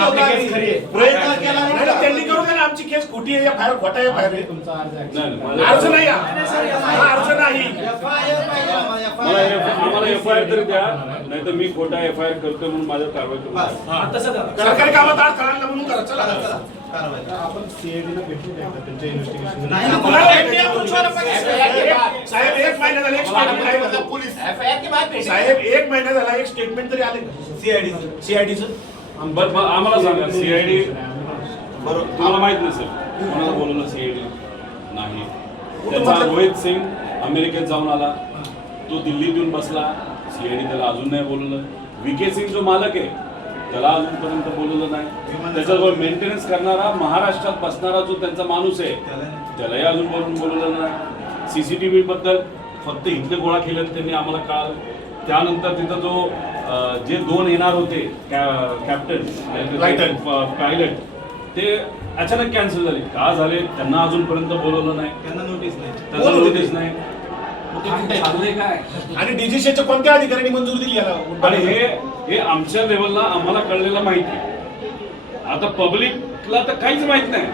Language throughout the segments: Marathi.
प्रयत्न केला नाही, त्यांनी करू द्या ना, आमची केस खोटी आहे, फायर खोटा आहे, फायर आहे. तुमचा अर्ज आहे. अर्ज नाही हा अर्ज नाही. आम्हाला एफआयआर तरी द्या, नाही तर मी खोटा एफआयआर करतो म्हणून माझ्यावर कारवाई करू. सरकारी कामात अडथळा आणला म्हणून करा. चला आपण सीआयडीला भेटू द्या त्यांच्या इन्व्हेस्टिगेशन. साहेब एक महिना झाला एक स्टेटमेंट पोलीस साहेब एक महिना झाला एक स्टेटमेंट तरी आले सीआयडीचं. बरं आम्हाला सांगा, सीआयडी बरोबर तुम्हाला माहित नसेल कोणाला बोलवलं सीआयडी नाही. त्याचा रोहित सिंग अमेरिकेत जाऊन आला, तो दिल्लीत येऊन बसला, सीआयडी त्याला अजून नाही बोलवलं. विके सिंग जो मालक आहे त्याला अजूनपर्यंत बोलवलं नाही. त्याच्याजवळ मेंटेनन्स करणारा महाराष्ट्रात बसणारा जो त्यांचा माणूस आहे त्यालाही अजून बोलवलं नाही. सीसीटीव्ही बद्दल फक्त इथले गोळा केले त्यांनी आम्हाला कळालं. त्यानंतर तिथं जो जे 2 येणार होते कॅप्टन पायलट ते अचानक कॅन्सल झाले. का झाले त्यांना अजूनपर्यंत बोलवलं नाही, त्यांना नोटीस नाही. आणि डीजीसीच्या कोणत्या अधिकाऱ्यांनी मंजुरी दिली याला? आणि हे आमच्या लेवलला आम्हाला कळलेलं माहिती आहे. आता पब्लिकला तर काहीच माहित नाही.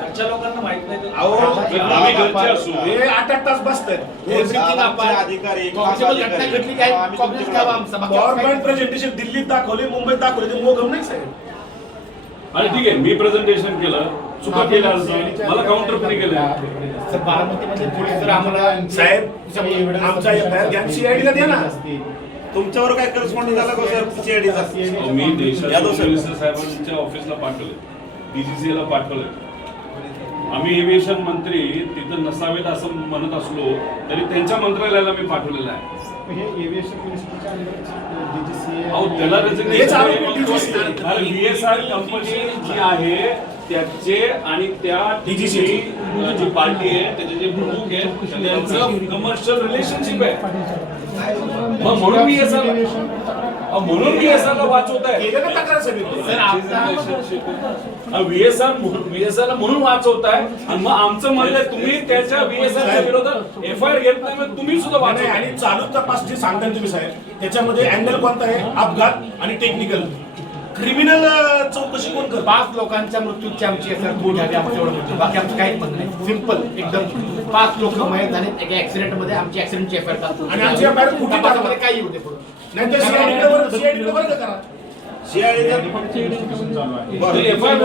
घरच्या लोकांना माहित नाही. आम्ही घरचे असू हे 8-8 तास बसतायत. अधिकारी गव्हर्नमेंट प्रेझेंटेशन दिल्लीत दाखवले, मुंबईत दाखवले, ते मोगम नाही साहेब. आणि ठीक आहे, मी प्रेझेंटेशन केलं, चुका केल्या मला काउंटर पण केलं. बारामतीमध्ये पोलीस जर आम्हाला साहेब आमचा एफआयआर घ्या, सीआयडीला द्या ना. तुमच्यावर काय करस्पॉन्डिंग झाला का सर सीआयडीचा? मी देशाच्या मिनिस्टर साहेबांच्या ऑफिसला पाठवले, डीजीसीला पाठवले. आम्ही एव्हिएशन मंत्री तिथं नसावेत असं म्हणत असलो तरी त्यांच्या मंत्रालयाला मी पाठवलेलं आहे. हे एव्हिएशन मिनिस्टरच्या डीजीसी अहो त्याला VSR कंपनी जी आहे त्याचे आणि त्या DGC जी पार्टी आहे त्याचे जे प्रमुख आहे त्यांचं कमर्शियल रिलेशनशिप आहे. मग म्हणून VSR ला वाचवत आहे. VSR ला म्हणून वाचवत आहे. आणि मग आमचं म्हणणं तुम्ही त्याच्या VSR विरोधात एफआयआर घेत नाही, मग तुम्ही सुद्धा वाचवताय. आणि चालू तपास जे सांगताय तुम्ही साहेब त्याच्यामध्ये अँगल कोणता आहे? अपघात आणि टेक्निकल. क्रिमिनल चौकशी कोण करतं? 5 लोकांच्या मृत्यूची आमची झाली, आमच्यावर मृत्यू, बाकी आमचं काहीच म्हणणं नाही. सिंपल एकदम 5 लोक मयत झाले एका ऍक्सिडेंट मध्ये. आमची ऍक्सिडेंटची एफआयआर टाकतो आणि आमची एफआयआर कुठे तपासामध्ये काही येऊ दे पुढे. नाही तर सीआयडीकडे वर्ग करा. CID FIR